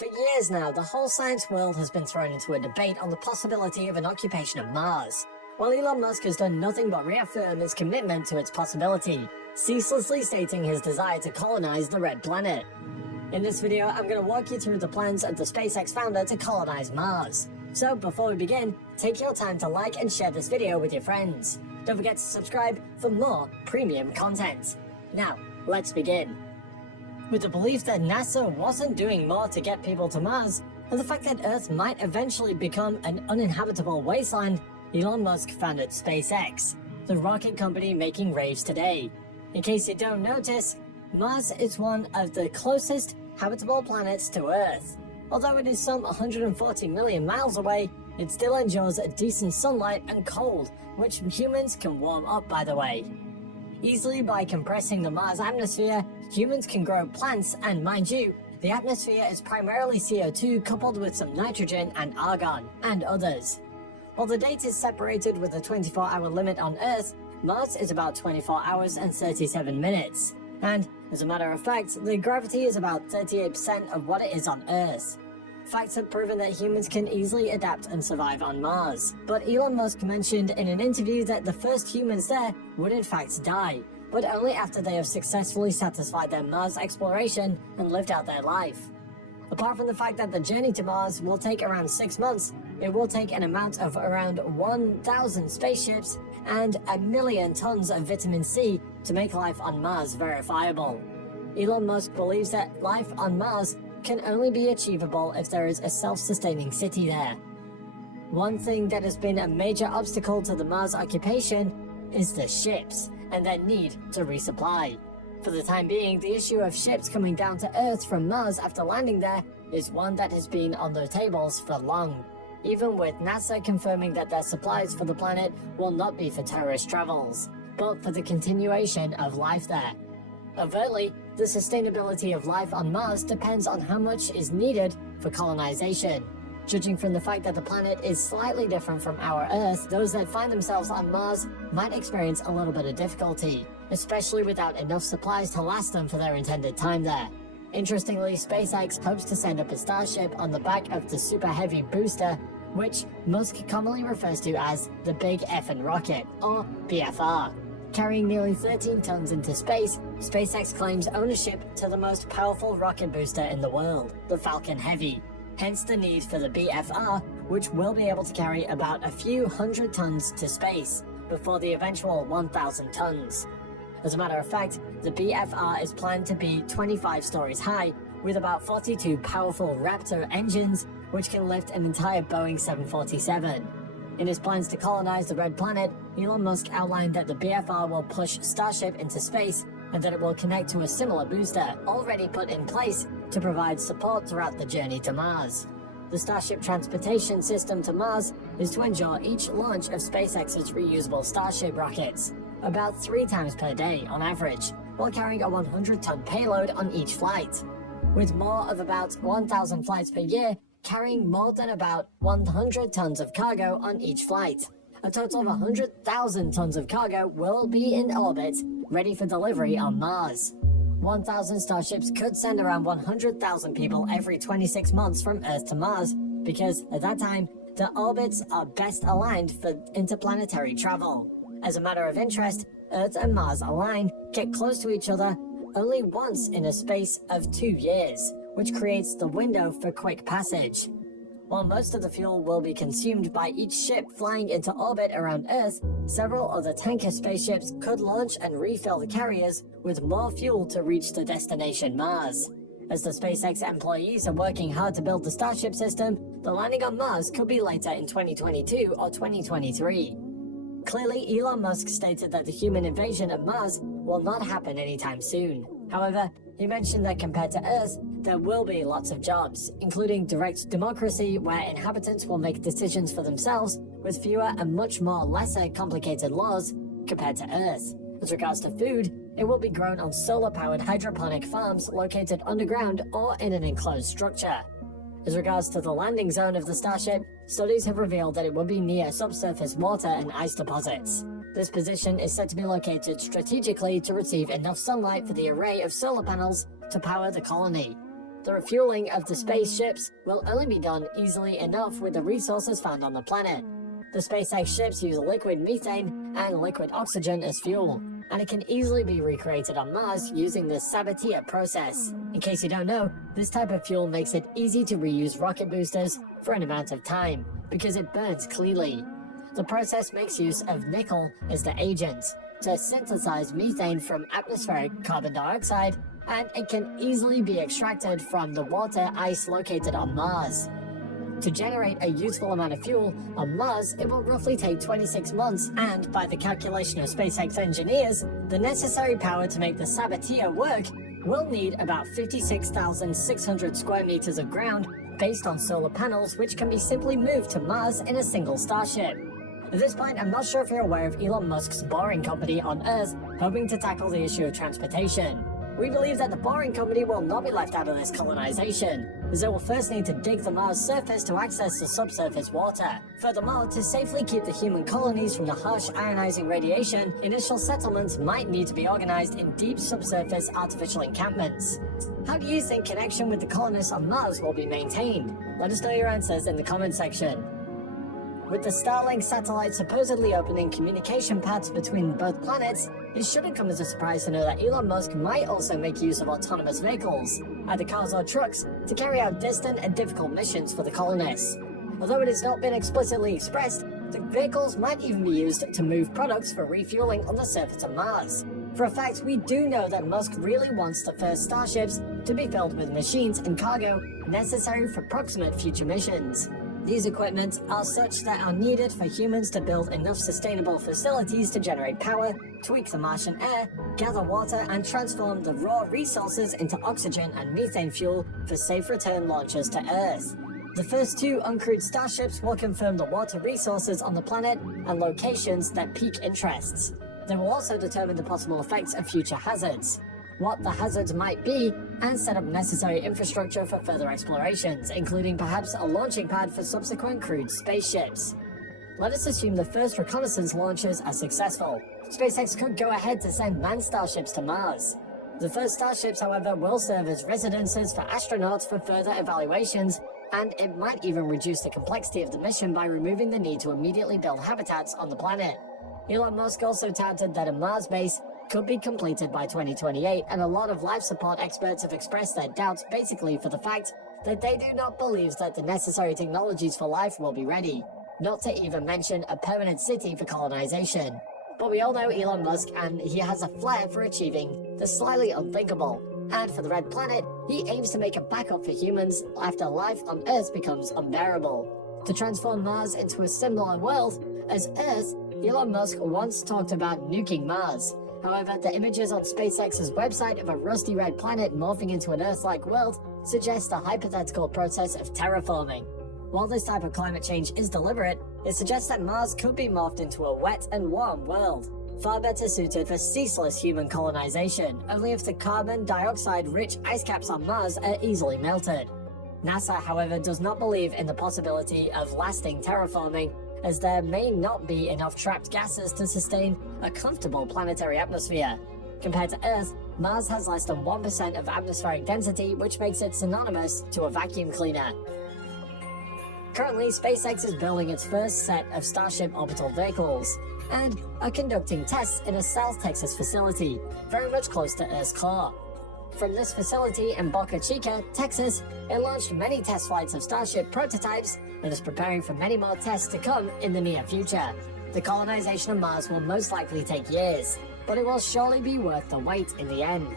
For years now, the whole science world has been thrown into a debate on the possibility of an occupation of Mars, while Elon Musk has done nothing but reaffirm his commitment to its possibility, ceaselessly stating his desire to colonize the red planet. In this video, I'm going to walk you through the plans of the SpaceX founder to colonize Mars. So before we begin, take your time to like and share this video with your friends. Don't forget to subscribe for more premium content. Now, let's begin. With the belief that NASA wasn't doing more to get people to Mars, and the fact that Earth might eventually become an uninhabitable wasteland, Elon Musk founded SpaceX, the rocket company making waves today. In case you don't notice, Mars is one of the closest habitable planets to Earth. Although it is some 140 million miles away, it still endures decent sunlight and cold, which humans can warm up, by the way. Easily by compressing the Mars atmosphere, humans can grow plants, and mind you, the atmosphere is primarily CO2 coupled with some nitrogen and argon, and others. While the date is separated with a 24-hour limit on Earth, Mars is about 24 hours and 37 minutes. And, as a matter of fact, the gravity is about 38% of what it is on Earth. Facts have proven that humans can easily adapt and survive on Mars. But Elon Musk mentioned in an interview that the first humans there would in fact die, but only after they have successfully satisfied their Mars exploration and lived out their life. Apart from the fact that the journey to Mars will take around 6 months, it will take an amount of around 1,000 spaceships and 1 million tons of vitamin C to make life on Mars verifiable. Elon Musk believes that life on Mars can only be achievable if there is a self-sustaining city there. One thing that has been a major obstacle to the Mars occupation is the ships and their need to resupply. For the time being, the issue of ships coming down to Earth from Mars after landing there is one that has been on the tables for long, even with NASA confirming that their supplies for the planet will not be for tourist travels, but for the continuation of life there. Overtly, the sustainability of life on Mars depends on how much is needed for colonization. Judging from the fact that the planet is slightly different from our Earth, those that find themselves on Mars might experience a little bit of difficulty, especially without enough supplies to last them for their intended time there. Interestingly, SpaceX hopes to send up a Starship on the back of the Super Heavy booster, which Musk commonly refers to as the Big Effin' Rocket, or BFR. Carrying nearly 13 tons into space, SpaceX claims ownership to the most powerful rocket booster in the world, the Falcon Heavy. Hence the need for the BFR, which will be able to carry about a few hundred tons to space, before the eventual 1,000 tons. As a matter of fact, the BFR is planned to be 25 stories high, with about 42 powerful Raptor engines, which can lift an entire Boeing 747. In his plans to colonize the Red Planet, Elon Musk outlined that the BFR will push Starship into space and that it will connect to a similar booster already put in place to provide support throughout the journey to Mars. The Starship transportation system to Mars is to ensure each launch of SpaceX's reusable Starship rockets, about 3 times per day on average, while carrying a 100-ton payload on each flight. With more of about 1,000 flights per year, carrying more than about 100 tons of cargo on each flight. A total of 100,000 tons of cargo will be in orbit, ready for delivery on Mars. 1,000 Starships could send around 100,000 people every 26 months from Earth to Mars, because at that time, the orbits are best aligned for interplanetary travel. As a matter of interest, Earth and Mars align, get close to each other, only once in a space of 2 years, which creates the window for quick passage. While most of the fuel will be consumed by each ship flying into orbit around Earth, several other tanker spaceships could launch and refill the carriers with more fuel to reach the destination Mars. As the SpaceX employees are working hard to build the Starship system, the landing on Mars could be later in 2022 or 2023. Clearly, Elon Musk stated that the human invasion of Mars will not happen anytime soon. However, he mentioned that compared to Earth, there will be lots of jobs, including direct democracy where inhabitants will make decisions for themselves with fewer and much more lesser complicated laws compared to Earth. As regards to food, it will be grown on solar-powered hydroponic farms located underground or in an enclosed structure. As regards to the landing zone of the Starship, studies have revealed that it will be near subsurface water and ice deposits. This position is said to be located strategically to receive enough sunlight for the array of solar panels to power the colony. The refueling of the spaceships will only be done easily enough with the resources found on the planet. The SpaceX ships use liquid methane and liquid oxygen as fuel, and it can easily be recreated on Mars using the Sabatier process. In case you don't know, this type of fuel makes it easy to reuse rocket boosters for an amount of time, because it burns cleanly. The process makes use of nickel as the agent to synthesize methane from atmospheric carbon dioxide, and it can easily be extracted from the water ice located on Mars. To generate a useful amount of fuel on Mars, it will roughly take 26 months, and by the calculation of SpaceX engineers, the necessary power to make the Sabatier work will need about 56,600 square meters of ground based on solar panels, which can be simply moved to Mars in a single Starship. At this point, I'm not sure if you're aware of Elon Musk's Boring Company on Earth hoping to tackle the issue of transportation. We believe that the Boring Company will not be left out of this colonization, as it will first need to dig the Mars surface to access the subsurface water. Furthermore, to safely keep the human colonies from the harsh ionizing radiation, initial settlements might need to be organized in deep subsurface artificial encampments. How do you think connection with the colonists on Mars will be maintained? Let us know your answers in the comment section. With the Starlink satellite supposedly opening communication paths between both planets, it shouldn't come as a surprise to know that Elon Musk might also make use of autonomous vehicles, either cars or trucks, to carry out distant and difficult missions for the colonists. Although it has not been explicitly expressed, the vehicles might even be used to move products for refueling on the surface of Mars. For a fact, we do know that Musk really wants the first starships to be filled with machines and cargo necessary for proximate future missions. These equipment are such that are needed for humans to build enough sustainable facilities to generate power, tweak the Martian air, gather water, and transform the raw resources into oxygen and methane fuel for safe return launches to Earth. The first two uncrewed starships will confirm the water resources on the planet and locations that pique interests. They will also determine the possible effects of future hazards, what the hazards might be, and set up necessary infrastructure for further explorations, including perhaps a launching pad for subsequent crewed spaceships. Let us assume the first reconnaissance launches are successful. SpaceX could go ahead to send manned starships to Mars. The first starships, however, will serve as residences for astronauts for further evaluations, and it might even reduce the complexity of the mission by removing the need to immediately build habitats on the planet. Elon Musk also touted that a Mars base could be completed by 2028, and a lot of life support experts have expressed their doubts basically for the fact that they do not believe that the necessary technologies for life will be ready, not to even mention a permanent city for colonization. But we all know Elon Musk, and he has a flair for achieving the slightly unthinkable. And for the Red Planet, he aims to make a backup for humans after life on Earth becomes unbearable. To transform Mars into a similar world as Earth, Elon Musk once talked about nuking Mars. However, the images on SpaceX's website of a rusty red planet morphing into an Earth-like world suggest a hypothetical process of terraforming. While this type of climate change is deliberate, it suggests that Mars could be morphed into a wet and warm world, far better suited for ceaseless human colonization, only if the carbon dioxide-rich ice caps on Mars are easily melted. NASA, however, does not believe in the possibility of lasting terraforming, as there may not be enough trapped gases to sustain a comfortable planetary atmosphere. Compared to Earth, Mars has less than 1% of atmospheric density, which makes it synonymous to a vacuum cleaner. Currently, SpaceX is building its first set of Starship orbital vehicles, and are conducting tests in a South Texas facility, very much close to Earth's core. From this facility in Boca Chica, Texas, it launched many test flights of Starship prototypes and is preparing for many more tests to come in the near future. The colonization of Mars will most likely take years, but it will surely be worth the wait in the end.